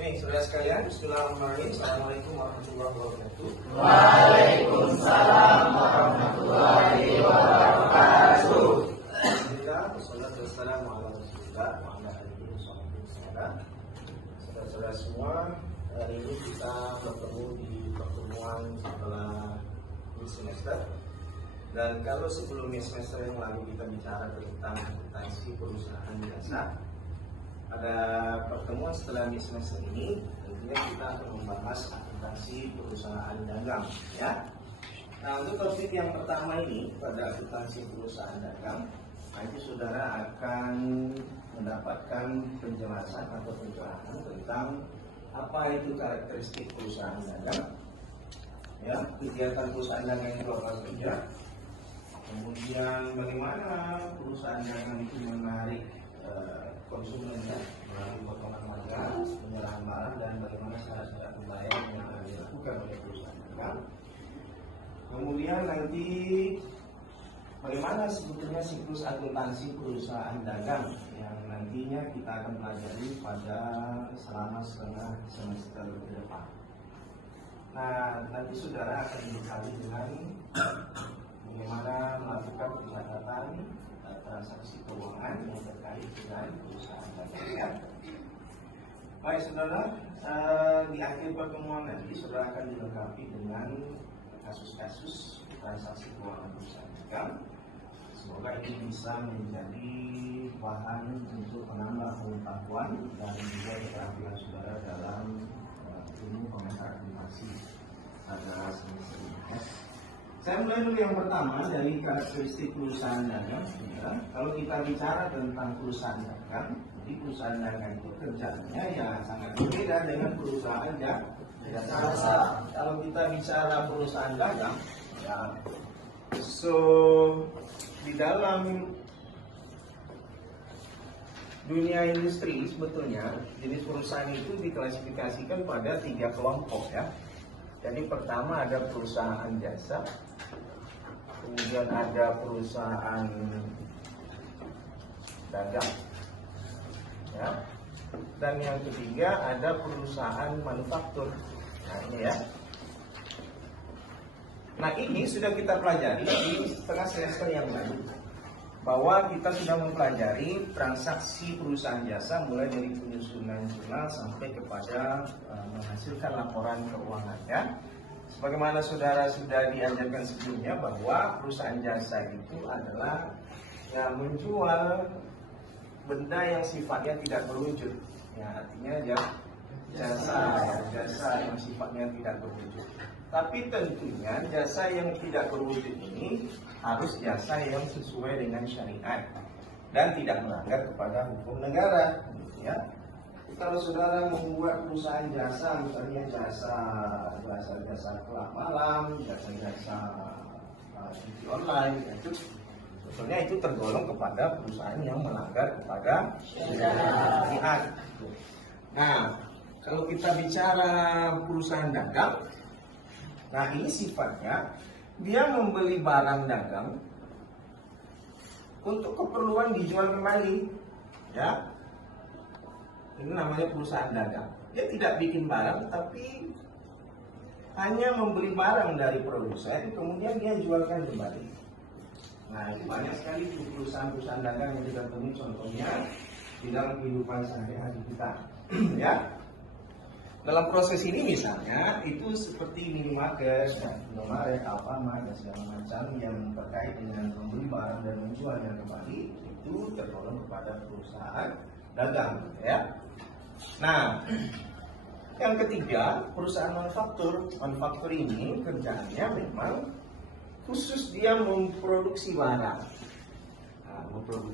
Oke, saudara sekalian, bismillahirrahmanirrahim. Assalamualaikum warahmatullahi wabarakatuh. Waalaikumsalam warahmatullahi wabarakatuh. Alhamdulillah, wassalatu wassalamu ala rasulillah wa ala alihi wa sahbihi. Saudara-saudara semua, hari ini kita bertemu di pertemuan setelah semester. Dan kalau sebelumnya semester yang lalu kita bicara tentang akuntansi perusahaan jasa, pada pertemuan setelah semester ini tentunya kita akan membahas akuntansi perusahaan dagang, ya. Nah, untuk topik yang pertama ini pada akuntansi perusahaan dagang, nanti saudara akan mendapatkan penjelasan atau pencerahan tentang apa itu karakteristik perusahaan dagang, ya, kegiatan perusahaan dagang itu apa saja, kemudian bagaimana perusahaan dagang itu menarik konsumennya melalui potongan pajak, penyerahan barang, dan bagaimana syarat-syarat pembayaran yang akan dilakukan oleh perusahaan dagang. Kemudian nanti bagaimana sebetulnya siklus akuntansi perusahaan dagang yang nantinya kita akan pelajari pada selama setengah semester ke depan. Nah, nanti saudara akan dibekali dengan bagaimana melakukan pencatatan transaksi keuangan yang terkait dengan perusahaan dagang. Baik saudara, di akhir pertemuan nanti saudara akan dilengkapi dengan kasus-kasus transaksi keuangan perusahaan dagang. Semoga ini bisa menjadi bahan untuk menambah pengetahuan dan juga keterampilan saudara dalam ilmu komentar akuntansi pada semester ini. Saya mulai dulu yang pertama dari karakteristik perusahaan dagang. Ya. Kalau kita bicara tentang perusahaan dagang, jadi perusahaan dagang itu kerjanya ya sangat berbeda dengan perusahaan jasa. Kalau kita bicara perusahaan dagang, ya, di dalam dunia industri sebetulnya jenis perusahaan itu diklasifikasikan pada 3 kelompok, ya. Jadi pertama ada perusahaan jasa, kemudian ada perusahaan dagang, ya, dan yang ketiga ada perusahaan manufaktur. Nah ini ya. Nah ini sudah kita pelajari di setengah semester yang lalu, bahwa kita sudah mempelajari transaksi perusahaan jasa mulai dari penyusunan jurnal sampai kepada menghasilkan laporan keuangan, ya. Sebagaimana saudara sudah diajarkan sebelumnya bahwa perusahaan jasa itu adalah yang menjual benda yang sifatnya tidak berwujud, ya, artinya jasa yang sifatnya tidak berwujud. Tapi tentunya jasa yang tidak berwujud ini harus jasa yang sesuai dengan syariat dan tidak melanggar kepada hukum negara, ya. Kalau saudara membuat perusahaan jasa, misalnya jasa kelab malam, jasa cuci online, itu sebetulnya itu tergolong kepada perusahaan yang melanggar kepada syariat. Nah, kalau kita bicara perusahaan dagang, nah ini sifatnya dia membeli barang dagang untuk keperluan dijual kembali, ya. Ini namanya perusahaan dagang. Dia tidak bikin barang, tapi hanya membeli barang dari produsen, kemudian dia jualkan kembali. Nah, itu banyak sekali perusahaan-perusahaan dagang yang kita temui contohnya di dalam kehidupan sehari-hari kita, ya. Dalam proses ini misalnya itu seperti minimarket, Indomaret, Alfamart, dan segala macam yang terkait dengan membeli barang dan menjualnya kembali, itu tergolong kepada perusahaan dagang, ya. Nah, yang ketiga perusahaan manufaktur. Manufaktur ini kerjanya memang khusus dia memproduksi barang. Nah,